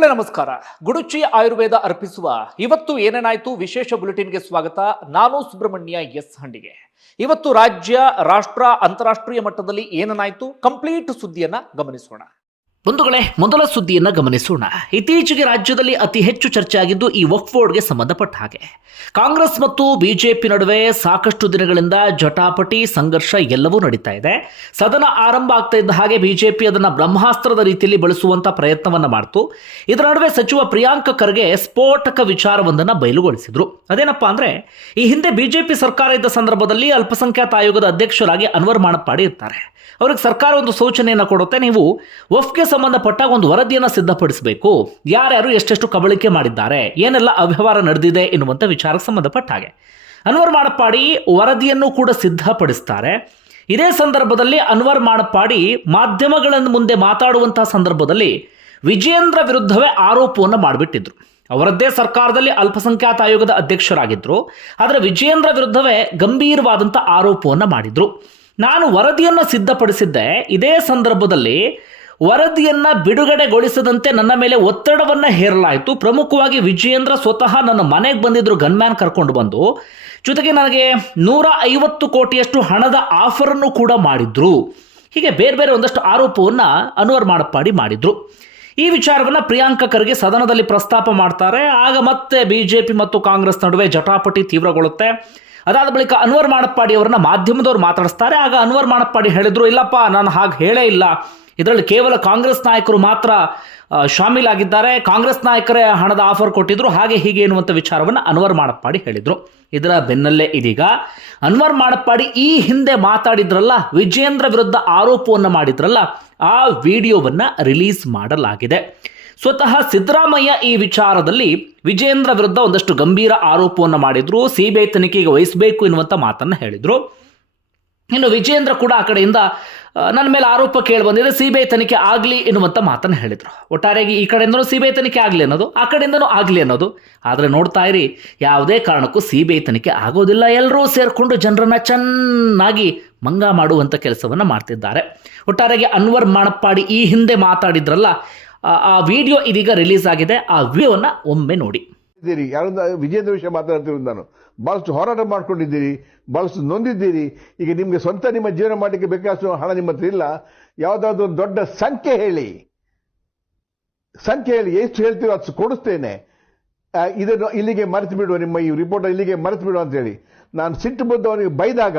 ನಮಸ್ಕಾರ. ಗುಡುಚಿ ಆಯುರ್ವೇದ ಅರ್ಪಿಸುವ ಇವತ್ತು ಏನೇನಾಯ್ತು? ವಿಶೇಷ ಬುಲೆಟಿನ್ಗೆ ಸ್ವಾಗತ. ನಾನು ಸುಬ್ರಹ್ಮಣ್ಯ ಎಸ್ ಹಂಡಿಗೆ. ಇವತ್ತು ರಾಜ್ಯ, ರಾಷ್ಟ್ರ, ಅಂತಾರಾಷ್ಟ್ರೀಯ ಮಟ್ಟದಲ್ಲಿ ಏನೇನಾಯ್ತು? ಕಂಪ್ಲೀಟ್ ಸುದ್ದಿಯನ್ನ ಗಮನಿಸೋಣ. ಬಂಧುಗಳೇ, ಮೊದಲ ಸುದ್ದಿಯನ್ನು ಗಮನಿಸೋಣ. ಇತ್ತೀಚೆಗೆ ರಾಜ್ಯದಲ್ಲಿ ಅತಿ ಹೆಚ್ಚು ಚರ್ಚೆ ಆಗಿದ್ದು ಈ ವಕ್ಫ್ ಬೋರ್ಡ್ಗೆ ಸಂಬಂಧಪಟ್ಟ ಹಾಗೆ. ಕಾಂಗ್ರೆಸ್ ಮತ್ತು ಬಿಜೆಪಿ ನಡುವೆ ಸಾಕಷ್ಟು ದಿನಗಳಿಂದ ಜಟಾಪಟಿ, ಸಂಘರ್ಷ ಎಲ್ಲವೂ ನಡೀತಾ ಇದೆ. ಸದನ ಆರಂಭ ಆಗ್ತಾ ಇದ್ದ ಹಾಗೆ ಬಿಜೆಪಿ ಅದನ್ನು ಬ್ರಹ್ಮಾಸ್ತ್ರದ ರೀತಿಯಲ್ಲಿ ಬಳಸುವಂತ ಪ್ರಯತ್ನವನ್ನ ಮಾಡ್ತು. ಇದರ ನಡುವೆ ಸಚಿವ ಪ್ರಿಯಾಂಕ ಖರ್ಗೆ ಸ್ಫೋಟಕ ವಿಚಾರವೊಂದನ್ನು ಬಯಲುಗೊಳಿಸಿದ್ರು. ಅದೇನಪ್ಪಾ ಅಂದ್ರೆ, ಈ ಹಿಂದೆ ಬಿಜೆಪಿ ಸರ್ಕಾರ ಇದ್ದ ಸಂದರ್ಭದಲ್ಲಿ ಅಲ್ಪಸಂಖ್ಯಾತ ಆಯೋಗದ ಅಧ್ಯಕ್ಷರಾಗಿ ಅನ್ವರ್ ಮಾಣಪ್ಪಾಡಿ ಇರ್ತಾರೆ. ಅವ್ರಿಗೆ ಸರ್ಕಾರ ಒಂದು ಸೂಚನೆಯನ್ನು ಕೊಡುತ್ತೆ. ನೀವು ವಫ್ಗೆ ಸಂಬಂಧಪಟ್ಟ ಒಂದು ವರದಿಯನ್ನು ಸಿದ್ಧಪಡಿಸಬೇಕು. ಯಾರ್ಯಾರು ಎಷ್ಟೆಷ್ಟು ಕಬಳಿಕೆ ಮಾಡಿದ್ದಾರೆ, ಏನೆಲ್ಲ ಅವ್ಯವಹಾರ ನಡೆದಿದೆ ಎನ್ನುವಂಥ ವಿಚಾರಕ್ಕೆ ಸಂಬಂಧಪಟ್ಟ ಹಾಗೆ. ಅನ್ವರ್ ಮಾಡಪ್ಪಾಡಿ ವರದಿಯನ್ನು ಕೂಡ ಸಿದ್ಧಪಡಿಸ್ತಾರೆ. ಇದೇ ಸಂದರ್ಭದಲ್ಲಿ ಅನ್ವರ್ ಮಾಡಪ್ಪಾಡಿ ಮಾಧ್ಯಮಗಳ ಮುಂದೆ ಮಾತಾಡುವಂತಹ ಸಂದರ್ಭದಲ್ಲಿ ವಿಜಯೇಂದ್ರ ವಿರುದ್ಧವೇ ಆರೋಪವನ್ನು ಮಾಡಿಬಿಟ್ಟಿದ್ರು. ಅವರದ್ದೇ ಸರ್ಕಾರದಲ್ಲಿ ಅಲ್ಪಸಂಖ್ಯಾತ ಆಯೋಗದ ಅಧ್ಯಕ್ಷರಾಗಿದ್ದರು ಆದರೆ ವಿಜಯೇಂದ್ರ ವಿರುದ್ಧವೇ ಗಂಭೀರವಾದಂಥ ಆರೋಪವನ್ನು ಮಾಡಿದ್ರು. ನಾನು ವರದಿಯನ್ನು ಸಿದ್ಧಪಡಿಸಿದ್ದೆ, ಇದೇ ಸಂದರ್ಭದಲ್ಲಿ ವರದಿಯನ್ನು ಬಿಡುಗಡೆಗೊಳಿಸದಂತೆ ನನ್ನ ಮೇಲೆ ಒತ್ತಡವನ್ನು ಹೇರಲಾಯಿತು. ಪ್ರಮುಖವಾಗಿ ವಿಜಯೇಂದ್ರ ಸ್ವತಃ ನನ್ನ ಮನೆಗೆ ಬಂದಿದ್ದರು ಗನ್ಮ್ಯಾನ್ ಕರ್ಕೊಂಡು ಬಂದು. ಜೊತೆಗೆ ನನಗೆ ನೂರ ಐವತ್ತು ಕೋಟಿಯಷ್ಟು ಹಣದ ಆಫರನ್ನು ಕೂಡ ಮಾಡಿದ್ರು. ಹೀಗೆ ಬೇರೆ ಬೇರೆ ಒಂದಷ್ಟು ಆರೋಪವನ್ನು ಅನ್ವರ್ ಮಾಡಪ್ಪಾಡಿ ಮಾಡಿದ್ರು. ಈ ವಿಚಾರವನ್ನು ಪ್ರಿಯಾಂಕ ಖರ್ಗೆ ಸದನದಲ್ಲಿ ಪ್ರಸ್ತಾಪ ಮಾಡ್ತಾರೆ. ಆಗ ಮತ್ತೆ ಬಿಜೆಪಿ ಮತ್ತು ಕಾಂಗ್ರೆಸ್ ನಡುವೆ ಜಟಾಪಟಿ ತೀವ್ರಗೊಳ್ಳುತ್ತೆ. ಅದಾದ ಬಳಿಕ ಅನ್ವರ್ ಮಾಡಪ್ಪಾಡಿ ಅವರನ್ನ ಮಾಧ್ಯಮದವ್ರು ಮಾತಾಡಿಸ್ತಾರೆ. ಆಗ ಅನ್ವರ್ ಮಾಡಪ್ಪಾಡಿ ಹೇಳಿದ್ರು, ಇಲ್ಲಪ್ಪ, ನಾನು ಹಾಗೆ ಹೇಳೇ ಇಲ್ಲ. ಇದರಲ್ಲಿ ಕೇವಲ ಕಾಂಗ್ರೆಸ್ ನಾಯಕರು ಮಾತ್ರ ಶಾಮೀಲಾಗಿದ್ದಾರೆ. ಕಾಂಗ್ರೆಸ್ ನಾಯಕರೇ ಹಣದ ಆಫರ್ ಕೊಟ್ಟಿದ್ರು. ಹಾಗೆ ಹೀಗೆ ಎನ್ನುವಂಥ ವಿಚಾರವನ್ನು ಅನ್ವರ್ ಮಾಡಪ್ಪಾಡಿ ಹೇಳಿದರು. ಇದರ ಬೆನ್ನಲ್ಲೇ ಇದೀಗ ಅನ್ವರ್ ಮಾಡಪ್ಪಾಡಿ ಈ ಹಿಂದೆ ಮಾತಾಡಿದ್ರಲ್ಲ ವಿಜೇಂದ್ರ ವಿರುದ್ಧ ಆರೋಪವನ್ನು ಮಾಡಿದ್ರಲ್ಲ, ಆ ವಿಡಿಯೋವನ್ನ ರಿಲೀಸ್ ಮಾಡಲಾಗಿದೆ. ಸ್ವತಃ ಸಿದ್ದರಾಮಯ್ಯ ಈ ವಿಚಾರದಲ್ಲಿ ವಿಜೇಂದ್ರ ವಿರುದ್ಧ ಒಂದಷ್ಟು ಗಂಭೀರ ಆರೋಪವನ್ನು ಮಾಡಿದ್ರು. ಸಿಬಿಐ ತನಿಖೆಗೆ ವಹಿಸಬೇಕು ಎನ್ನುವಂಥ ಮಾತನ್ನು ಹೇಳಿದರು. ಇನ್ನು ವಿಜೇಂದ್ರ ಕೂಡ ಆ ಕಡೆಯಿಂದ ನನ್ನ ಮೇಲೆ ಆರೋಪ ಕೇಳಿ ಬಂದಿದೆ ಸಿ ಬಿ ಐ ತನಿಖೆ ಆಗಲಿ ಎನ್ನುವಂಥ ಮಾತನ್ನು ಹೇಳಿದರು. ಒಟ್ಟಾರೆಯಾಗಿ ಈ ಕಡೆಯಿಂದನೂ ಸಿ ಬಿ ಐ ತನಿಖೆ ಆಗಲಿ ಅನ್ನೋದು, ಆ ಕಡೆಯಿಂದನೂ ಆಗಲಿ ಅನ್ನೋದು. ಆದರೆ ನೋಡ್ತಾ ಇರಿ, ಯಾವುದೇ ಕಾರಣಕ್ಕೂ ಸಿ ಬಿ ಐ ತನಿಖೆ ಆಗೋದಿಲ್ಲ. ಎಲ್ಲರೂ ಸೇರಿಕೊಂಡು ಜನರನ್ನು ಚೆನ್ನಾಗಿ ಮಂಗ ಮಾಡುವಂಥ ಕೆಲಸವನ್ನು ಮಾಡ್ತಿದ್ದಾರೆ. ಒಟ್ಟಾರೆಗೆ ಅನ್ವರ್ ಮಾಣಪ್ಪಾಡಿ ಈ ಹಿಂದೆ ಮಾತಾಡಿದ್ರಲ್ಲ ಆ- ವಿಡಿಯೋ ಇದೀಗ ರಿಲೀಸ್ ಆಗಿದೆ. ಆ ವಿಡಿಯೋನ ಒಮ್ಮೆ ನೋಡಿ. ಇದ್ದೀರಿ. ಯಾರೊಂದು ವಿಜಯದ ವಿಷಯ ಮಾತಾಡ್ತಿರೋದು ನಾನು. ಬಹಳಷ್ಟು ಹೋರಾಟ ಮಾಡ್ಕೊಂಡಿದ್ದೀರಿ ಭಾಳಷ್ಟು ನೊಂದಿದ್ದೀರಿ. ಈಗ ನಿಮಗೆ ಸ್ವಂತ ನಿಮ್ಮ ಜೀವನ ಮಾಡಲಿಕ್ಕೆ ಬೇಕಾದಷ್ಟು ಹಣ ನಿಮ್ಮ ಹತ್ರ ಇಲ್ಲ. ಯಾವುದಾದ್ರೂ ಒಂದು ದೊಡ್ಡ ಸಂಖ್ಯೆ ಹೇಳಿ. ಸಂಖ್ಯೆ ಹೇಳಿ, ಎಷ್ಟು ಹೇಳ್ತೀರೋ ಅಷ್ಟು ಕೊಡಿಸ್ತೇನೆ. ಇದನ್ನು ಇಲ್ಲಿಗೆ ಮರೆತು ಬಿಡುವ ನಿಮ್ಮ ಈ ರಿಪೋರ್ಟ್ ಇಲ್ಲಿಗೆ ಮರೆತು ಬಿಡುವ ಅಂತ ಹೇಳಿ. ನಾನು ಸಿಟ್ಟು ಬಂದು ಅವನಿಗೆ ಬೈದಾಗ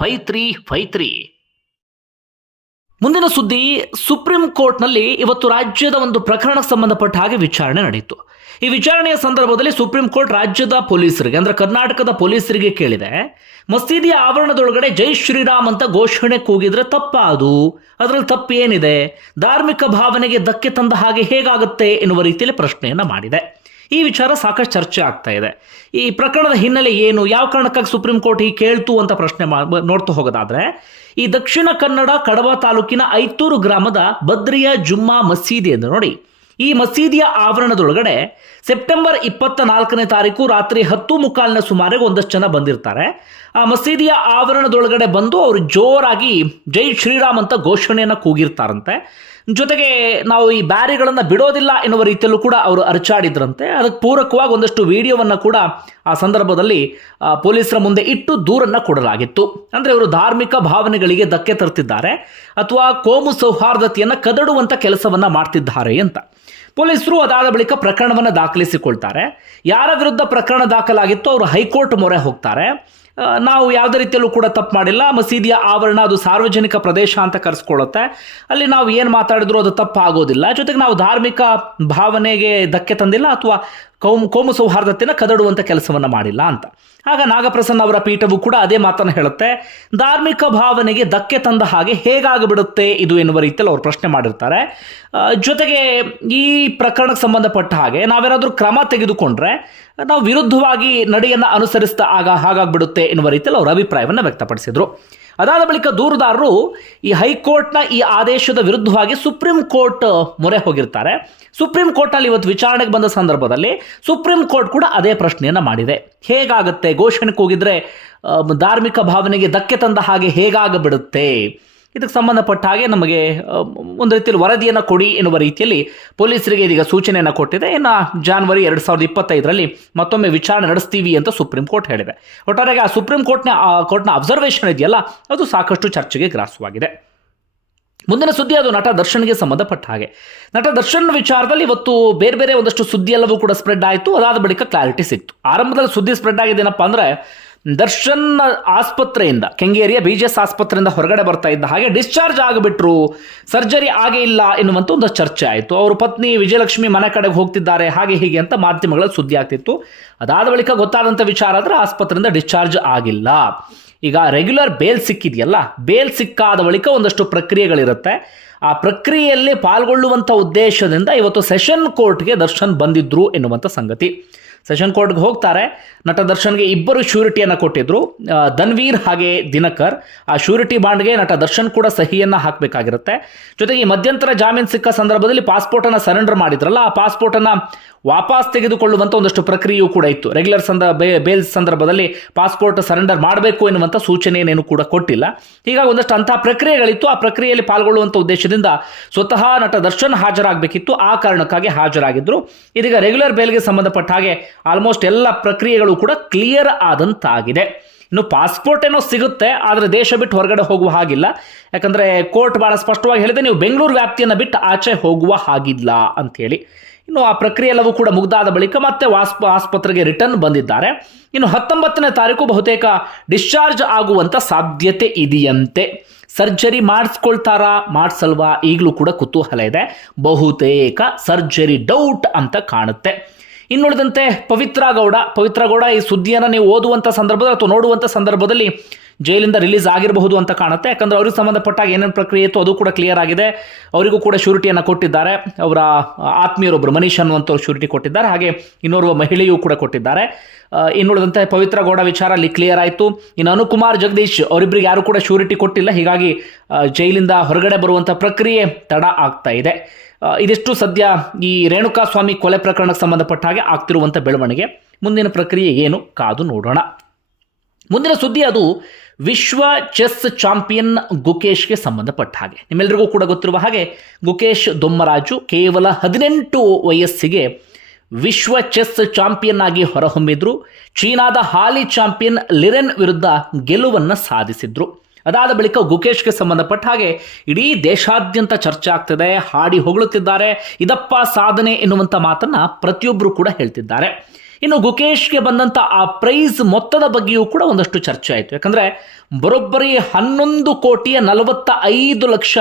five three five three. ಮುಂದಿನ ಸುದ್ದಿ, ಸುಪ್ರೀಂ ಕೋರ್ಟ್ನಲ್ಲಿ ಇವತ್ತು ರಾಜ್ಯದ ಒಂದು ಪ್ರಕರಣಕ್ಕೆ ಸಂಬಂಧಪಟ್ಟ ಹಾಗೆ ವಿಚಾರಣೆ ನಡೆಯಿತು ಈ ವಿಚಾರಣೆಯ ಸಂದರ್ಭದಲ್ಲಿ ಸುಪ್ರೀಂ ಕೋರ್ಟ್ ರಾಜ್ಯದ ಪೊಲೀಸರಿಗೆ, ಅಂದ್ರೆ ಕರ್ನಾಟಕದ ಪೊಲೀಸರಿಗೆ ಕೇಳಿದೆ, ಮಸೀದಿಯ ಆವರಣದೊಳಗಡೆ ಜೈ ಶ್ರೀರಾಮ್ ಅಂತ ಘೋಷಣೆ ಕೂಗಿದ್ರೆ ತಪ್ಪ ಅದು ಅದರಲ್ಲಿ ತಪ್ಪು ಏನಿದೆ ಧಾರ್ಮಿಕ ಭಾವನೆಗೆ ಧಕ್ಕೆ ತಂದ ಹಾಗೆ ಹೇಗಾಗುತ್ತೆ ಎನ್ನುವ ರೀತಿಯಲ್ಲಿ ಪ್ರಶ್ನೆಯನ್ನ ಮಾಡಿದೆ. ಈ ವಿಚಾರ ಸಾಕಷ್ಟು ಚರ್ಚೆ ಆಗ್ತಾ ಇದೆ. ಈ ಪ್ರಕರಣದ ಹಿನ್ನೆಲೆ ಏನು, ಯಾವ ಕಾರಣಕ್ಕಾಗಿ ಸುಪ್ರೀಂ ಕೋರ್ಟ್ ಈ ಕೇಳ್ತು ಅಂತ ಪ್ರಶ್ನೆ ನೋಡ್ತಾ ಹೋಗೋದಾದ್ರೆ, ಈ ದಕ್ಷಿಣ ಕನ್ನಡ ಕಡಬ ತಾಲೂಕಿನ ಐತೂರು ಗ್ರಾಮದ ಬದ್ರಿಯ ಜುಮ್ಮಾ ಮಸೀದಿ ಎಂದು ನೋಡಿ. ಈ ಮಸೀದಿಯ ಆವರಣದೊಳಗಡೆ ಸೆಪ್ಟೆಂಬರ್ ಇಪ್ಪತ್ತ ನಾಲ್ಕನೇ ತಾರೀಕು ರಾತ್ರಿ ಹತ್ತು ಮುಕ್ಕಾಲಿನ ಸುಮಾರಿಗೆ ಒಂದಷ್ಟು ಜನ ಬಂದಿರ್ತಾರೆ. ಆ ಮಸೀದಿಯ ಆವರಣದೊಳಗಡೆ ಬಂದು ಅವರು ಜೋರಾಗಿ ಜೈ ಶ್ರೀರಾಮ್ ಅಂತ ಘೋಷಣೆಯನ್ನು ಕೂಗಿರ್ತಾರಂತೆ. ಜೊತೆಗೆ ನಾವು ಈ ಬ್ಯಾರಿಗಳನ್ನು ಬಿಡೋದಿಲ್ಲ ಎನ್ನುವ ರೀತಿಯಲ್ಲೂ ಕೂಡ ಅವರು ಅರ್ಚಾಡಿದ್ರಂತೆ. ಅದಕ್ಕೆ ಪೂರಕವಾಗಿ ಒಂದಷ್ಟು ವಿಡಿಯೋವನ್ನು ಕೂಡ ಆ ಸಂದರ್ಭದಲ್ಲಿ ಪೊಲೀಸರ ಮುಂದೆ ಇಟ್ಟು ದೂರನ್ನು ಕೊಡಲಾಗಿತ್ತು. ಅಂದರೆ ಇವರು ಧಾರ್ಮಿಕ ಭಾವನೆಗಳಿಗೆ ಧಕ್ಕೆ ತರ್ತಿದ್ದಾರೆ, ಅಥವಾ ಕೋಮು ಸೌಹಾರ್ದತೆಯನ್ನು ಕದಡುವಂಥ ಕೆಲಸವನ್ನು ಮಾಡ್ತಿದ್ದಾರೆ ಅಂತ. ಪೊಲೀಸರು ಅದಾದ ಬಳಿಕ ಪ್ರಕರಣವನ್ನು ದಾಖಲಿಸಿಕೊಳ್ತಾರೆ. ಯಾರ ವಿರುದ್ಧ ಪ್ರಕರಣ ದಾಖಲಾಗಿತ್ತು ಅವರು ಹೈಕೋರ್ಟ್ ಮೊರೆ ಹೋಗ್ತಾರೆ. ನಾವು ಯಾವುದೇ ರೀತಿಯಲ್ಲೂ ಕೂಡ ತಪ್ಪು ಮಾಡಿಲ್ಲ. ಮಸೀದಿಯ ಆವರಣ ಅದು ಸಾರ್ವಜನಿಕ ಪ್ರದೇಶ ಅಂತ ಕರೆಸ್ಕೊಳ್ಳುತ್ತೆ. ಅಲ್ಲಿ ನಾವು ಏನು ಮಾತಾಡಿದ್ರು ಅದು ತಪ್ಪು ಆಗೋದಿಲ್ಲ ಜೊತೆಗೆ ನಾವು ಧಾರ್ಮಿಕ ಭಾವನೆಗೆ ಧಕ್ಕೆ ತಂದಿಲ್ಲ ಅಥವಾ ಕೌಮ್, ಕೋಮು ಸೌಹಾರ್ದತೆಯನ್ನು ಕದಡುವಂಥ ಕೆಲಸವನ್ನು ಮಾಡಿಲ್ಲ ಅಂತ. ಆಗ ನಾಗಪ್ರಸನ್ನ ಅವರ ಪೀಠವು ಕೂಡ ಅದೇ ಮಾತನ್ನು ಹೇಳುತ್ತೆ. ಧಾರ್ಮಿಕ ಭಾವನೆಗೆ ಧಕ್ಕೆ ತಂದ ಹಾಗೆ ಹೇಗಾಗಿಬಿಡುತ್ತೆ ಇದು ಎನ್ನುವ ರೀತಿಯಲ್ಲಿ ಅವರು ಪ್ರಶ್ನೆ ಮಾಡಿರ್ತಾರೆ. ಜೊತೆಗೆ ಈ ಪ್ರಕರಣಕ್ಕೆ ಸಂಬಂಧಪಟ್ಟ ಹಾಗೆ ನಾವೇನಾದರೂ ಕ್ರಮ ತೆಗೆದುಕೊಂಡ್ರೆ ನಾವು ವಿರುದ್ಧವಾಗಿ ನಡೆಯನ್ನು ಅನುಸರಿಸ್ತಾ ಆಗ ಹಾಗಾಗ್ಬಿಡುತ್ತೆ ಎನ್ನುವ ರೀತಿಯಲ್ಲಿ ಅವರ ಅಭಿಪ್ರಾಯವನ್ನು ವ್ಯಕ್ತಪಡಿಸಿದರು. ಅದಾದ ಬಳಿಕ ದೂರುದಾರರು ಈ ಹೈಕೋರ್ಟ್ನ ಈ ಆದೇಶದ ವಿರುದ್ಧವಾಗಿ ಸುಪ್ರೀಂ ಕೋರ್ಟ್ ಮೊರೆ ಹೋಗಿರ್ತಾರೆ. ಸುಪ್ರೀಂ ಕೋರ್ಟ್ನಲ್ಲಿ ಇವತ್ತು ವಿಚಾರಣೆಗೆ ಬಂದ ಸಂದರ್ಭದಲ್ಲಿ ಸುಪ್ರೀಂ ಕೋರ್ಟ್ ಕೂಡ ಅದೇ ಪ್ರಶ್ನೆಯನ್ನು ಮಾಡಿದೆ. ಹೇಗಾಗುತ್ತೆ ಘೋಷಣೆ ಕೂಗಿದ್ರೆ ಧಾರ್ಮಿಕ ಭಾವನೆಗೆ ಧಕ್ಕೆ ತಂದ ಹಾಗೆ ಹೇಗಾಗಬಿಡುತ್ತೆ? ಇದಕ್ಕೆ ಸಂಬಂಧಪಟ್ಟ ಹಾಗೆ ನಮಗೆ ಒಂದು ರೀತಿಯಲ್ಲಿ ವರದಿಯನ್ನು ಕೊಡಿ ಎನ್ನುವ ರೀತಿಯಲ್ಲಿ ಪೊಲೀಸರಿಗೆ ಇದೀಗ ಸೂಚನೆಯನ್ನು ಕೊಟ್ಟಿದೆ. ಇನ್ನು ಜಾನ್ವರಿ ಎರಡು ಸಾವಿರದ ಇಪ್ಪತ್ತೈದರಲ್ಲಿ ಮತ್ತೊಮ್ಮೆ ವಿಚಾರಣೆ ನಡೆಸ್ತೀವಿ ಅಂತ ಸುಪ್ರೀಂ ಕೋರ್ಟ್ ಹೇಳಿದೆ. ಒಟ್ಟಾರೆಗೆ ಆ ಸುಪ್ರೀಂ ಕೋರ್ಟ್ನ ಕೋರ್ಟ್ನ ಅಬ್ಸರ್ವೇಷನ್ ಇದೆಯಲ್ಲ, ಅದು ಸಾಕಷ್ಟು ಚರ್ಚೆಗೆ ಗ್ರಾಸವಾಗಿದೆ. ಮುಂದಿನ ಸುದ್ದಿ ಅದು ನಟ ದರ್ಶನ್ಗೆ ಸಂಬಂಧಪಟ್ಟ ಹಾಗೆ. ನಟ ದರ್ಶನ್ ವಿಚಾರದಲ್ಲಿ ಇವತ್ತು ಬೇರೆ ಬೇರೆ ಒಂದಷ್ಟು ಸುದ್ದಿ ಎಲ್ಲವೂ ಕೂಡ ಸ್ಪ್ರೆಡ್ ಆಯಿತು. ಅದಾದ ಬಳಿಕ ಕ್ಲಾರಿಟಿ ಸಿಕ್ತು. ಆರಂಭದಲ್ಲಿ ಸುದ್ದಿ ಸ್ಪ್ರೆಡ್ ಆಗಿದ್ದೇನಪ್ಪ ಅಂದರೆ ದರ್ಶನ್ ಆಸ್ಪತ್ರೆಯಿಂದ, ಕೆಂಗೇರಿಯ ಬಿ ಜಿ ಎಸ್ ಆಸ್ಪತ್ರೆಯಿಂದ ಹೊರಗಡೆ ಬರ್ತಾ ಇದ್ದ ಹಾಗೆ ಡಿಸ್ಚಾರ್ಜ್ ಆಗಿಬಿಟ್ರು. ಸರ್ಜರಿ ಆಗೇ ಇಲ್ಲ ಎನ್ನುವಂಥ ಒಂದು ಚರ್ಚೆ ಆಯಿತು. ಅವ್ರ ಪತ್ನಿ ವಿಜಯಲಕ್ಷ್ಮಿ ಮನೆ ಕಡೆಗೆ ಹೋಗ್ತಿದ್ದಾರೆ, ಹಾಗೆ ಹೀಗೆ ಅಂತ ಮಾಧ್ಯಮಗಳ ಸುದ್ದಿ ಆಗ್ತಿತ್ತು. ಅದಾದ ಬಳಿಕ ಗೊತ್ತಾದಂಥ ವಿಚಾರ ಆದರೆ ಆಸ್ಪತ್ರೆಯಿಂದ ಡಿಸ್ಚಾರ್ಜ್ ಆಗಿಲ್ಲ. ಈಗ ರೆಗ್ಯುಲರ್ ಬೇಲ್ ಸಿಕ್ಕಿದೆಯಲ್ಲ, ಬೇಲ್ ಸಿಕ್ಕಾದ ಬಳಿಕ ಒಂದಷ್ಟು ಪ್ರಕ್ರಿಯೆಗಳಿರುತ್ತೆ. ಆ ಪ್ರಕ್ರಿಯೆಯಲ್ಲಿ ಪಾಲ್ಗೊಳ್ಳುವಂಥ ಉದ್ದೇಶದಿಂದ ಇವತ್ತು ಸೆಷನ್ ಕೋರ್ಟ್ಗೆ ದರ್ಶನ್ ಬಂದಿದ್ರು ಎನ್ನುವಂಥ ಸಂಗತಿ. ಸೆಷನ್ ಕೋರ್ಟ್ಗೆ ಹೋಗ್ತಾರೆ. ನಟ ದರ್ಶನ್ಗೆ ಇಬ್ಬರು ಶ್ಯೂರಿಟಿಯನ್ನು ಕೊಟ್ಟಿದ್ರು. ಧನ್ವೀರ್ ಹಾಗೆ ದಿನಕರ್. ಆ ಶ್ಯೂರಿಟಿ ಬಾಂಡ್ಗೆ ನಟ ದರ್ಶನ್ ಕೂಡ ಸಹಿಯನ್ನು ಹಾಕಬೇಕಾಗಿರುತ್ತೆ. ಜೊತೆಗೆ ಮಧ್ಯಂತರ ಜಾಮೀನು ಸಿಕ್ಕ ಸಂದರ್ಭದಲ್ಲಿ ಪಾಸ್ಪೋರ್ಟನ್ನು ಸರೆಂಡರ್ ಮಾಡಿದ್ರಲ್ಲ, ಆ ಪಾಸ್ಪೋರ್ಟನ್ನು ವಾಪಸ್ ತೆಗೆದುಕೊಳ್ಳುವಂಥ ಒಂದಷ್ಟು ಪ್ರಕ್ರಿಯೆಯೂ ಕೂಡ ಇತ್ತು. ರೆಗ್ಯುಲರ್ ಸಂದ, ಬೇ- ಬೇಲ್ ಸಂದರ್ಭದಲ್ಲಿ ಪಾಸ್ಪೋರ್ಟ್ ಸರೆಂಡರ್ ಮಾಡಬೇಕು ಎನ್ನುವಂಥ ಸೂಚನೆಯನ್ನೇನು ಕೂಡ ಕೊಟ್ಟಿಲ್ಲ. ಹೀಗಾಗಿ ಒಂದಷ್ಟು ಅಂತಹ ಪ್ರಕ್ರಿಯೆಗಳಿತ್ತು. ಆ ಪ್ರಕ್ರಿಯೆಯಲ್ಲಿ ಪಾಲ್ಗೊಳ್ಳುವಂಥ ಉದ್ದೇಶದಿಂದ ಸ್ವತಃ ನಟ ದರ್ಶನ್ ಹಾಜರಾಗಬೇಕಿತ್ತು. ಆ ಕಾರಣಕ್ಕಾಗಿ ಹಾಜರಾಗಿದ್ದರು ಇದೀಗ ರೆಗ್ಯುಲರ್ ಬೇಲ್ಗೆ ಸಂಬಂಧಪಟ್ಟ ಹಾಗೆ ಆಲ್ಮೋಸ್ಟ್ ಎಲ್ಲ ಪ್ರಕ್ರಿಯೆಗಳು ಕೂಡ ಕ್ಲಿಯರ್ ಆದಂತಾಗಿದೆ. ಇನ್ನು ಪಾಸ್ಪೋರ್ಟ್ ಏನೋ ಸಿಗುತ್ತೆ, ಆದರೆ ದೇಶ ಬಿಟ್ಟು ಹೊರಗಡೆ ಹೋಗುವ ಹಾಗಿಲ್ಲ. ಯಾಕಂದರೆ ಕೋರ್ಟ್ ಭಾಳ ಸ್ಪಷ್ಟವಾಗಿ ಹೇಳಿದೆ, ನೀವು ಬೆಂಗಳೂರು ವ್ಯಾಪ್ತಿಯನ್ನು ಬಿಟ್ಟು ಆಚೆ ಹೋಗುವ ಹಾಗಿಲ್ಲ ಅಂಥೇಳಿ ಇನ್ನು ಆ ಪ್ರಕ್ರಿಯೆ ಎಲ್ಲವೂ ಕೂಡ ಮುಗ್ದಾದ ಬಳಿಕ ಮತ್ತೆ ವಾಸ್ಪ, ಆಸ್ಪತ್ರೆಗೆ ರಿಟರ್ನ್ ಬಂದಿದ್ದಾರೆ. ಇನ್ನು ಹತ್ತೊಂಬತ್ತನೇ ತಾರೀಕು ಬಹುತೇಕ ಡಿಸ್ಚಾರ್ಜ್ ಆಗುವಂಥ ಸಾಧ್ಯತೆ ಇದೆಯಂತೆ. ಸರ್ಜರಿ ಮಾಡಿಸ್ಕೊಳ್ತಾರಾ, ಮಾಡಿಸಲ್ವಾ, ಈಗಲೂ ಕೂಡ ಕುತೂಹಲ ಇದೆ. ಬಹುತೇಕ ಸರ್ಜರಿ ಡೌಟ್ ಅಂತ ಕಾಣುತ್ತೆ. ಇನ್ನುಳಿದಂತೆ ಪವಿತ್ರ ಗೌಡ ಪವಿತ್ರ ಗೌಡ ಈ ಸುದ್ದಿಯನ್ನು ನೀವು ಓದುವಂಥ ಸಂದರ್ಭದಲ್ಲಿ ಅಥವಾ ನೋಡುವಂಥ ಸಂದರ್ಭದಲ್ಲಿ ಜೈಲಿಂದ ರಿಲೀಸ್ ಆಗಿರಬಹುದು ಅಂತ ಕಾಣುತ್ತೆ. ಯಾಕಂದ್ರೆ ಅವ್ರಿಗೆ ಸಂಬಂಧಪಟ್ಟಾಗ ಏನೇನು ಪ್ರಕ್ರಿಯೆ ಇತ್ತು ಅದು ಕೂಡ ಕ್ಲಿಯರ್ ಆಗಿದೆ. ಅವರಿಗೂ ಕೂಡ ಶ್ಯೂರಿಟಿಯನ್ನು ಕೊಟ್ಟಿದ್ದಾರೆ. ಅವರ ಆತ್ಮೀಯರೊಬ್ಬರು ಮನೀಶ್ ಅನ್ನುವಂಥವ್ರು ಶ್ಯೂರಿಟಿ ಕೊಟ್ಟಿದ್ದಾರೆ. ಹಾಗೆ ಇನ್ನೋರ್ವ ಮಹಿಳೆಯೂ ಕೂಡ ಕೊಟ್ಟಿದ್ದಾರೆ. ಇನ್ನುಳಿದಂತೆ ಪವಿತ್ರ ಗೌಡ ವಿಚಾರ ಅಲ್ಲಿ ಕ್ಲಿಯರ್ ಆಯಿತು. ಇನ್ನು ಅನುಕುಮಾರ್ ಜಗದೀಶ್ ಅವರಿಬ್ಬರಿಗೆ ಯಾರು ಕೂಡ ಶ್ಯೂರಿಟಿ ಕೊಟ್ಟಿಲ್ಲ. ಹೀಗಾಗಿ ಜೈಲಿಂದ ಹೊರಗಡೆ ಬರುವಂಥ ಪ್ರಕ್ರಿಯೆ ತಡ ಆಗ್ತಾ ಇದೆ. ಇದಿಷ್ಟು ಸದ್ಯ ಈ ರೇಣುಕಾ ಸ್ವಾಮಿ ಕೊಲೆ ಪ್ರಕರಣಕ್ಕೆ ಸಂಬಂಧಪಟ್ಟ ಹಾಗೆ ಆಗ್ತಿರುವಂಥ ಬೆಳವಣಿಗೆ. ಮುಂದಿನ ಪ್ರಕ್ರಿಯೆ ಏನು ಕಾದು ನೋಡೋಣ. ಮುಂದಿನ ಸುದ್ದಿ ಅದು ವಿಶ್ವ ಚೆಸ್ ಚಾಂಪಿಯನ್ ಗುಕೇಶ್ಗೆ ಸಂಬಂಧಪಟ್ಟ ಹಾಗೆ. ನಿಮ್ಮೆಲ್ಲರಿಗೂ ಕೂಡ ಗೊತ್ತಿರುವ ಹಾಗೆ ಗುಕೇಶ್ ದೊಮ್ಮರಾಜು ಕೇವಲ ಹದಿನೆಂಟು ವಯಸ್ಸಿಗೆ ವಿಶ್ವ ಚೆಸ್ ಚಾಂಪಿಯನ್ ಆಗಿ ಹೊರಹೊಮ್ಮಿದ್ರು. ಚೀನಾದ ಹಾಲಿ ಚಾಂಪಿಯನ್ ಲಿರೆನ್ ವಿರುದ್ಧ ಗೆಲುವನ್ನು ಸಾಧಿಸಿದ್ರು. ಅದಾದ ಬಳಿಕ ಗುಕೇಶ್ಗೆ ಸಂಬಂಧಪಟ್ಟ ಹಾಗೆ ಇಡೀ ದೇಶಾದ್ಯಂತ ಚರ್ಚೆ ಆಗ್ತಿದೆ, ಹಾಡಿ ಹೊಗಳುತ್ತಿದ್ದಾರೆ. ಇದಪ್ಪ ಸಾಧನೆ ಎನ್ನುವಂಥ ಮಾತನ್ನ ಪ್ರತಿಯೊಬ್ಬರು ಕೂಡ ಹೇಳ್ತಿದ್ದಾರೆ. ಇನ್ನು ಗುಕೇಶ್ಗೆ ಬಂದಂಥ ಆ ಪ್ರೈಸ್ ಮೊತ್ತದ ಬಗ್ಗೆಯೂ ಕೂಡ ಒಂದಷ್ಟು ಚರ್ಚೆ ಆಯಿತು. ಯಾಕಂದರೆ ಬರೋಬ್ಬರಿ ಹನ್ನೊಂದು ಕೋಟಿಯ ನಲವತ್ತ ಐದು ಲಕ್ಷ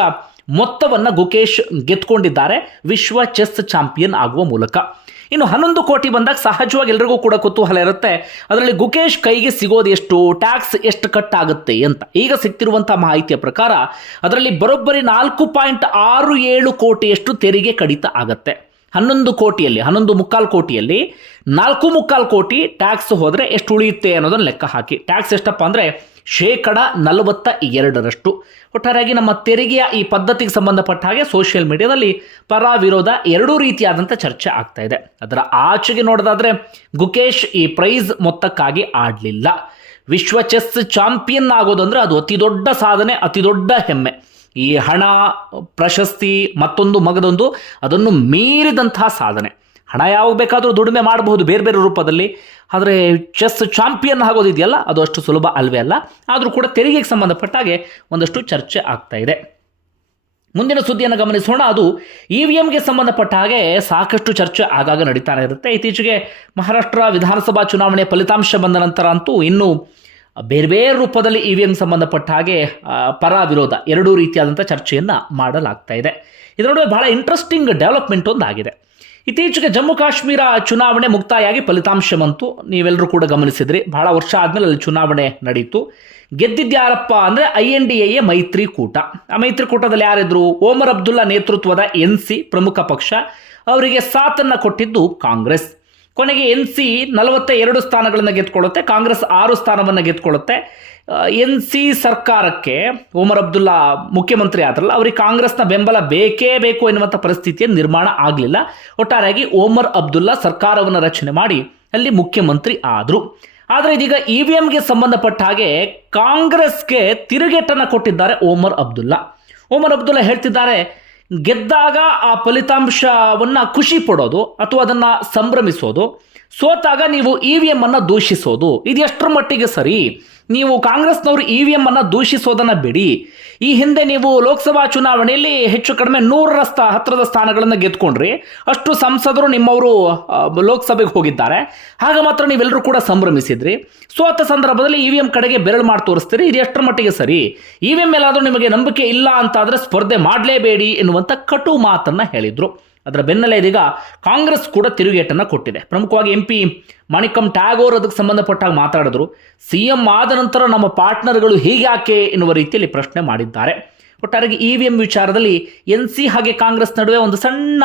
ಮೊತ್ತವನ್ನು ಗುಕೇಶ್ ಗೆದ್ಕೊಂಡಿದ್ದಾರೆ. ವಿಶ್ವ ಚೆಸ್ ಚಾಂಪಿಯನ್ ಆಗುವ ಮೂಲಕ. ಇನ್ನು ಹನ್ನೊಂದು ಕೋಟಿ ಬಂದಾಗ ಸಹಜವಾಗಿ ಎಲ್ರಿಗೂ ಕೂಡ ಕುತೂಹಲ ಇರುತ್ತೆ. ಅದರಲ್ಲಿ ಗುಕೇಶ್ ಕೈಗೆ ಸಿಗೋದು ಎಷ್ಟು, ಟ್ಯಾಕ್ಸ್ ಎಷ್ಟು ಕಟ್ ಆಗುತ್ತೆ ಅಂತ. ಈಗ ಸಿಗ್ತಿರುವಂಥ ಮಾಹಿತಿಯ ಪ್ರಕಾರ ಅದರಲ್ಲಿ ಬರೋಬ್ಬರಿ ನಾಲ್ಕು ಪಾಯಿಂಟ್ ಆರು ಏಳು ಕೋಟಿಯಷ್ಟು ತೆರಿಗೆ ಕಡಿತ ಆಗತ್ತೆ. ಹನ್ನೊಂದು ಕೋಟಿಯಲ್ಲಿ, ಹನ್ನೊಂದು ಮುಕ್ಕಾಲು ಕೋಟಿಯಲ್ಲಿ ನಾಲ್ಕು ಮುಕ್ಕಾಲು ಕೋಟಿ ಟ್ಯಾಕ್ಸ್ ಹೋದರೆ ಎಷ್ಟು ಉಳಿಯುತ್ತೆ ಅನ್ನೋದನ್ನು ಲೆಕ್ಕ ಹಾಕಿ. ಟ್ಯಾಕ್ಸ್ ಎಷ್ಟಪ್ಪ ಅಂದರೆ ಶೇಕಡ ನಲವತ್ತ ಎರಡರಷ್ಟು. ಒಟ್ಟಾರೆಯಾಗಿ ನಮ್ಮ ತೆರಿಗೆಯ ಈ ಪದ್ಧತಿಗೆ ಸಂಬಂಧಪಟ್ಟ ಹಾಗೆ ಸೋಷಿಯಲ್ ಮೀಡಿಯಾದಲ್ಲಿ ಪರ ವಿರೋಧ ಎರಡೂ ರೀತಿಯಾದಂಥ ಚರ್ಚೆ ಆಗ್ತಾ ಇದೆ. ಅದರ ಆಚೆಗೆ ನೋಡೋದಾದರೆ ಗುಕೇಶ್ ಈ ಪ್ರೈಸ್ ಮೊತ್ತಕ್ಕಾಗಿ ಆಡಲಿಲ್ಲ. ವಿಶ್ವ ಚೆಸ್ ಚಾಂಪಿಯನ್ ಆಗೋದಂದ್ರೆ ಅದು ಅತಿ ದೊಡ್ಡ ಸಾಧನೆ ಅತಿ ದೊಡ್ಡ ಹೆಮ್ಮೆ. ಈ ಹಣ, ಪ್ರಶಸ್ತಿ, ಮತ್ತೊಂದು ಮಗದೊಂದು, ಅದನ್ನು ಮೀರಿದಂತಹ ಸಾಧನೆ. ಹಣ ಯಾವಾಗ ಬೇಕಾದರೂ ದುಡಿಮೆ ಮಾಡಬಹುದು ಬೇರೆ ಬೇರೆ ರೂಪದಲ್ಲಿ, ಆದರೆ ಚೆಸ್ ಚಾಂಪಿಯನ್ ಆಗೋದಿದೆಯಲ್ಲ, ಅದು ಅಷ್ಟು ಸುಲಭ ಅಲ್ವೇ ಅಲ್ಲ. ಆದರೂ ಕೂಡ ತೆರಿಗೆಗೆ ಸಂಬಂಧಪಟ್ಟ ಹಾಗೆ ಒಂದಷ್ಟು ಚರ್ಚೆ ಆಗ್ತಾ ಇದೆ. ಮುಂದಿನ ಸುದ್ದಿಯನ್ನು ಗಮನಿಸೋಣ. ಅದು ಇ ವಿ ಎಮ್ಗೆ ಸಂಬಂಧಪಟ್ಟ ಹಾಗೆ ಸಾಕಷ್ಟು ಚರ್ಚೆ ಆಗಾಗ ನಡೀತಾನೆ ಇರುತ್ತೆ. ಇತ್ತೀಚೆಗೆ ಮಹಾರಾಷ್ಟ್ರ ವಿಧಾನಸಭಾ ಚುನಾವಣೆ ಫಲಿತಾಂಶ ಬಂದ ನಂತರ ಅಂತೂ ಇನ್ನೂ ಬೇರೆ ಬೇರೆ ರೂಪದಲ್ಲಿ ಇ ವಿ ಎಂ ಸಂಬಂಧಪಟ್ಟ ಹಾಗೆ ಪರ ವಿರೋಧ ಎರಡೂ ರೀತಿಯಾದಂಥ ಚರ್ಚೆಯನ್ನು ಮಾಡಲಾಗ್ತಾ ಇದೆ. ಇದರ ಬಹಳ ಇಂಟ್ರೆಸ್ಟಿಂಗ್ ಡೆವಲಪ್ಮೆಂಟ್ ಒಂದಾಗಿದೆ. ಇತ್ತೀಚೆಗೆ ಜಮ್ಮು ಕಾಶ್ಮೀರ ಚುನಾವಣೆ ಮುಕ್ತಾಯಾಗಿ ಫಲಿತಾಂಶ ಬಂತು ನೀವೆಲ್ಲರೂ ಕೂಡ ಗಮನಿಸಿದ್ರಿ. ಬಹಳ ವರ್ಷ ಆದಮೇಲೆ ಅಲ್ಲಿ ಚುನಾವಣೆ ನಡೀತು. ಗೆದ್ದಿದ್ಯಾರಪ್ಪ ಅಂದರೆ ಐ ಎನ್ ಡಿ ಎ ಮೈತ್ರಿಕೂಟ. ಆ ಮೈತ್ರಿಕೂಟದಲ್ಲಿ ಯಾರಿದ್ರು? ಓಮರ್ ಅಬ್ದುಲ್ಲಾ ನೇತೃತ್ವದ ಎನ್ ಸಿ ಪ್ರಮುಖ ಪಕ್ಷ. ಅವರಿಗೆ ಸಾಥನ್ನು ಕೊಟ್ಟಿದ್ದು ಕಾಂಗ್ರೆಸ್. ಕೊನೆಗೆ ಎನ್ ಸಿ ನಲವತ್ತ ಎರಡು ಸ್ಥಾನಗಳನ್ನು ಗೆದ್ಕೊಳ್ಳುತ್ತೆ ಕಾಂಗ್ರೆಸ್ ಆರು ಸ್ಥಾನವನ್ನು ಗೆದ್ಕೊಳ್ಳುತ್ತೆ ಎನ್ ಸಿ ಸರ್ಕಾರಕ್ಕೆ ಓಮರ್ ಅಬ್ದುಲ್ಲಾ ಮುಖ್ಯಮಂತ್ರಿ ಆದ್ರಲ್ಲ, ಅವರಿಗೆ ಕಾಂಗ್ರೆಸ್ನ ಬೆಂಬಲ ಬೇಕೇ ಬೇಕು ಎನ್ನುವಂಥ ಪರಿಸ್ಥಿತಿಯ ನಿರ್ಮಾಣ ಆಗಲಿಲ್ಲ. ಒಟ್ಟಾರೆಯಾಗಿ ಓಮರ್ ಅಬ್ದುಲ್ಲಾ ಸರ್ಕಾರವನ್ನು ರಚನೆ ಮಾಡಿ ಅಲ್ಲಿ ಮುಖ್ಯಮಂತ್ರಿ ಆದರು. ಆದರೆ ಇದೀಗ ಇ ವಿ ಎಂಗೆ ಸಂಬಂಧಪಟ್ಟ ಹಾಗೆ ಕಾಂಗ್ರೆಸ್ಗೆ ತಿರುಗೇಟನ್ನು ಕೊಟ್ಟಿದ್ದಾರೆ ಓಮರ್ ಅಬ್ದುಲ್ಲಾ. ಓಮರ್ ಅಬ್ದುಲ್ಲಾ ಹೇಳ್ತಿದ್ದಾರೆ ಗೆದ್ದಾಗ ಆ ಫಲಿತಾಂಶವನ್ನು ಖುಷಿ ಪಡೋದು ಅಥವಾ ಅದನ್ನು ಸಂಭ್ರಮಿಸೋದು. ಸೋತಾಗ ನೀವು ಇ ವಿ ಎಂ ಅನ್ನು ದೂಷಿಸೋದು. ಇದು ಎಷ್ಟರ ಮಟ್ಟಿಗೆ ಸರಿ? ನೀವು ಕಾಂಗ್ರೆಸ್ನವರು ಇ ವಿ ಎಂ ಅನ್ನು ದೂಷಿಸೋದನ್ನು ಬಿಡಿ. ಈ ಹಿಂದೆ ನೀವು ಲೋಕಸಭಾ ಚುನಾವಣೆಯಲ್ಲಿ ಹೆಚ್ಚು ಕಡಿಮೆ ನೂರರ ಸ್ಥ ಹತ್ತಿರದ ಸ್ಥಾನಗಳನ್ನು ಗೆದ್ಕೊಂಡ್ರಿ. ಅಷ್ಟು ಸಂಸದರು ನಿಮ್ಮವರು ಲೋಕಸಭೆಗೆ ಹೋಗಿದ್ದಾರೆ. ಆಗ ಮಾತ್ರ ನೀವೆಲ್ಲರೂ ಕೂಡ ಸಂಭ್ರಮಿಸಿದ್ರಿ. ಸೋತ ಸಂದರ್ಭದಲ್ಲಿ ಇ ವಿ ಎಂ ಕಡೆಗೆ ಬೆರಳು ಮಾಡಿ ತೋರಿಸ್ತೀರಿ. ಇದು ಎಷ್ಟರ ಮಟ್ಟಿಗೆ ಸರಿ? ಇ ವಿ ಎಂ ಮೇಲಾದರೂ ನಿಮಗೆ ನಂಬಿಕೆ ಇಲ್ಲ ಅಂತಾದರೆ ಸ್ಪರ್ಧೆ ಮಾಡಲೇಬೇಡಿ ಎನ್ನುವಂಥ ಕಟು ಮಾತನ್ನು ಹೇಳಿದ್ರು. ಅದರ ಬೆನ್ನಲ್ಲೇ ಇದೀಗ ಕಾಂಗ್ರೆಸ್ ಕೂಡ ತಿರುಗೇಟನ್ನು ಕೊಟ್ಟಿದೆ. ಪ್ರಮುಖವಾಗಿ ಎಂ ಪಿ ಮಾಣಿಕಂ ಟ್ಯಾಗೋರ್ ಅದಕ್ಕೆ ಸಂಬಂಧಪಟ್ಟಾಗ ಮಾತಾಡಿದ್ರು. ಸಿ ಎಂ ಆದ ನಂತರ ನಮ್ಮ ಪಾರ್ಟ್ನರ್ಗಳು ಹೀಗ್ಯಾಕೆ ಎನ್ನುವ ರೀತಿಯಲ್ಲಿ ಪ್ರಶ್ನೆ ಮಾಡಿದ್ದಾರೆ. ಒಟ್ಟಾರೆಗೆ ಇ ವಿ ಎಂ ವಿಚಾರದಲ್ಲಿ ಎನ್ ಸಿ ಹಾಗೆ ಕಾಂಗ್ರೆಸ್ ನಡುವೆ ಒಂದು ಸಣ್ಣ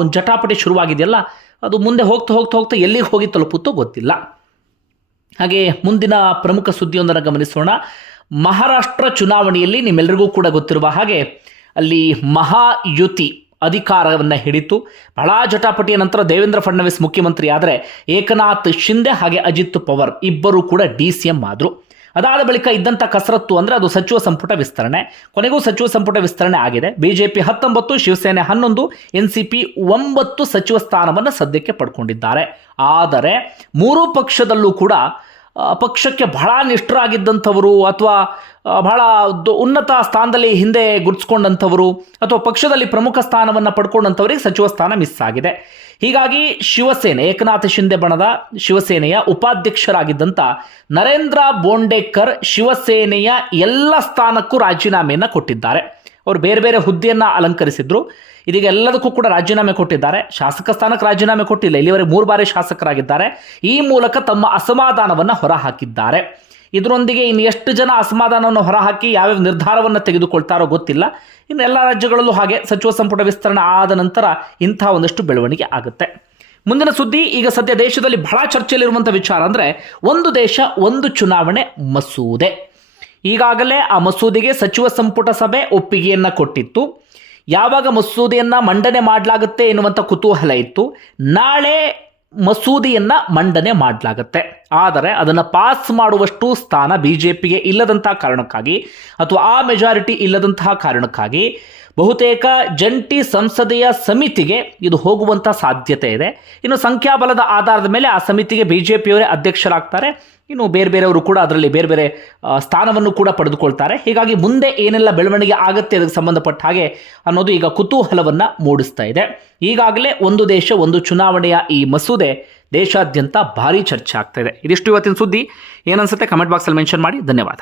ಒಂದು ಜಟಾಪಟಿ ಶುರುವಾಗಿದೆಯಲ್ಲ, ಅದು ಮುಂದೆ ಹೋಗ್ತಾ ಹೋಗ್ತಾ ಹೋಗ್ತಾ ಎಲ್ಲಿಗೆ ಹೋಗಿ ತಲುಪುತ್ತೋ ಗೊತ್ತಿಲ್ಲ. ಹಾಗೆ ಮುಂದಿನ ಪ್ರಮುಖ ಸುದ್ದಿಯೊಂದನ್ನು ಗಮನಿಸೋಣ. ಮಹಾರಾಷ್ಟ್ರ ಚುನಾವಣೆಯಲ್ಲಿ ನಿಮ್ಮೆಲ್ಲರಿಗೂ ಕೂಡ ಗೊತ್ತಿರುವ ಹಾಗೆ ಅಲ್ಲಿ ಮಹಾಯುತಿ ಅಧಿಕಾರವನ್ನು ಹಿಡಿತು ಬಹಳ ಜಟಾಪಟಿಯ ನಂತರ ದೇವೇಂದ್ರ ಫಡ್ನವೀಸ್ ಮುಖ್ಯಮಂತ್ರಿ ಆದರೆ ಏಕನಾಥ್ ಶಿಂದೆ ಹಾಗೆ ಅಜಿತ್ ಪವರ್ ಇಬ್ಬರೂ ಕೂಡ ಡಿ ಸಿ ಎಂ ಆದರು. ಅದಾದ ಬಳಿಕ ಇದ್ದಂಥ ಕಸರತ್ತು ಅಂದರೆ ಅದು ಸಚಿವ ಸಂಪುಟ ವಿಸ್ತರಣೆ. ಕೊನೆಗೂ ಸಚಿವ ಸಂಪುಟ ವಿಸ್ತರಣೆ ಆಗಿದೆ. ಬಿಜೆಪಿ ಹತ್ತೊಂಬತ್ತು, ಶಿವಸೇನೆ ಹನ್ನೊಂದು, ಎನ್ ಸಿ ಪಿ ಒಂಬತ್ತು ಸಚಿವ ಸ್ಥಾನವನ್ನು ಸದ್ಯಕ್ಕೆ ಪಡ್ಕೊಂಡಿದ್ದಾರೆ. ಆದರೆ ಮೂರೂ ಪಕ್ಷದಲ್ಲೂ ಕೂಡ ಪಕ್ಷಕ್ಕೆ ಬಹಳ ನಿಷ್ಠರಾಗಿದ್ದಂಥವರು ಅಥವಾ ಬಹಳ ಉನ್ನತ ಸ್ಥಾನದಲ್ಲಿ ಹಿಂದೆ ಗುರುತಿಸ್ಕೊಂಡಂಥವರು ಅಥವಾ ಪಕ್ಷದಲ್ಲಿ ಪ್ರಮುಖ ಸ್ಥಾನವನ್ನು ಪಡ್ಕೊಂಡಂಥವರಿಗೆ ಸಚಿವ ಸ್ಥಾನ ಮಿಸ್ ಆಗಿದೆ. ಹೀಗಾಗಿ ಶಿವಸೇನೆ, ಏಕನಾಥ ಶಿಂದೆ ಬಣದ ಶಿವಸೇನೆಯ ಉಪಾಧ್ಯಕ್ಷರಾಗಿದ್ದಂಥ ನರೇಂದ್ರ ಬೋಂಡೇಕರ್ ಶಿವಸೇನೆಯ ಎಲ್ಲ ಸ್ಥಾನಕ್ಕೂ ರಾಜೀನಾಮೆಯನ್ನು ಕೊಟ್ಟಿದ್ದಾರೆ. ಅವರು ಬೇರೆ ಬೇರೆ ಹುದ್ದೆಯನ್ನು ಅಲಂಕರಿಸಿದ್ರು. ಇದೀಗ ಎಲ್ಲದಕ್ಕೂ ಕೂಡ ರಾಜೀನಾಮೆ ಕೊಟ್ಟಿದ್ದಾರೆ. ಶಾಸಕ ಸ್ಥಾನಕ್ಕೆ ರಾಜೀನಾಮೆ ಕೊಟ್ಟಿಲ್ಲ. ಇಲ್ಲಿವರೆಗೆ ಮೂರು ಬಾರಿ ಶಾಸಕರಾಗಿದ್ದಾರೆ. ಈ ಮೂಲಕ ತಮ್ಮ ಅಸಮಾಧಾನವನ್ನು ಹೊರಹಾಕಿದ್ದಾರೆ. ಇದರೊಂದಿಗೆ ಇನ್ನು ಎಷ್ಟು ಜನ ಅಸಮಾಧಾನವನ್ನು ಹೊರಹಾಕಿ ಯಾವ್ಯಾವ ನಿರ್ಧಾರವನ್ನು ತೆಗೆದುಕೊಳ್ತಾರೋ ಗೊತ್ತಿಲ್ಲ. ಇನ್ನು ಎಲ್ಲ ರಾಜ್ಯಗಳಲ್ಲೂ ಹಾಗೆ ಸಚಿವ ಸಂಪುಟ ವಿಸ್ತರಣೆ ಆದ ನಂತರ ಇಂಥ ಒಂದಷ್ಟು ಬೆಳವಣಿಗೆ ಆಗುತ್ತೆ. ಮುಂದಿನ ಸುದ್ದಿ, ಈಗ ಸದ್ಯ ದೇಶದಲ್ಲಿ ಬಹಳ ಚರ್ಚೆಯಲ್ಲಿರುವಂಥ ವಿಚಾರ ಅಂದರೆ ಒಂದು ದೇಶ, ಒಂದು ಚುನಾವಣೆ ಮಸೂದೆ. ಈಗಾಗಲೇ ಆ ಮಸೂದೆಗೆ ಸಚಿವ ಸಂಪುಟ ಸಭೆ ಒಪ್ಪಿಗೆಯನ್ನು ಕೊಟ್ಟಿತ್ತು. ಯಾವಾಗ ಮಸೂದೆಯನ್ನು ಮಂಡನೆ ಮಾಡಲಾಗುತ್ತೆ ಎನ್ನುವಂಥ ಕುತೂಹಲ ಇತ್ತು. ನಾಳೆ ಮಸೂದೆಯನ್ನು ಮಂಡನೆ ಮಾಡಲಾಗುತ್ತೆ. ಆದರೆ ಅದನ್ನು ಪಾಸ್ ಮಾಡುವಷ್ಟು ಸ್ಥಾನ ಬಿ ಜೆ ಪಿಗೆ ಇಲ್ಲದಂತಹ ಕಾರಣಕ್ಕಾಗಿ ಅಥವಾ ಆ ಮೆಜಾರಿಟಿ ಇಲ್ಲದಂತಹ ಕಾರಣಕ್ಕಾಗಿ ಬಹುತೇಕ ಜಂಟಿ ಸಂಸದೀಯ ಸಮಿತಿಗೆ ಇದು ಹೋಗುವಂಥ ಸಾಧ್ಯತೆ ಇದೆ. ಇನ್ನು ಸಂಖ್ಯಾಬಲದ ಆಧಾರದ ಮೇಲೆ ಆ ಸಮಿತಿಗೆ ಬಿ ಜೆ ಪಿಯವರೇ ಅಧ್ಯಕ್ಷರಾಗ್ತಾರೆ. ಇನ್ನು ಬೇರೆ ಬೇರೆಯವರು ಕೂಡ ಅದರಲ್ಲಿ ಬೇರೆ ಬೇರೆ ಸ್ಥಾನವನ್ನು ಕೂಡ ಪಡೆದುಕೊಳ್ತಾರೆ. ಹೀಗಾಗಿ ಮುಂದೆ ಏನೆಲ್ಲ ಬೆಳವಣಿಗೆ ಆಗುತ್ತೆ ಅದಕ್ಕೆ ಸಂಬಂಧಪಟ್ಟ ಹಾಗೆ ಅನ್ನೋದು ಈಗ ಕುತೂಹಲವನ್ನು ಮೂಡಿಸ್ತಾ ಇದೆ. ಈಗಾಗಲೇ ಒಂದು ದೇಶ, ಒಂದು ಚುನಾವಣೆಯ ಈ ಮಸೂದೆ ದೇಶಾದ್ಯಂತ ಭಾರಿ ಚರ್ಚೆ ಆಗ್ತಾ ಇದೆ. ಇದಿಷ್ಟು ಇವತ್ತಿನ ಸುದ್ದಿ. ಏನನ್ಸುತ್ತೆ? ಕಮೆಂಟ್ ಬಾಕ್ಸಲ್ಲಿ ಮೆನ್ಷನ್ ಮಾಡಿ. ಧನ್ಯವಾದ.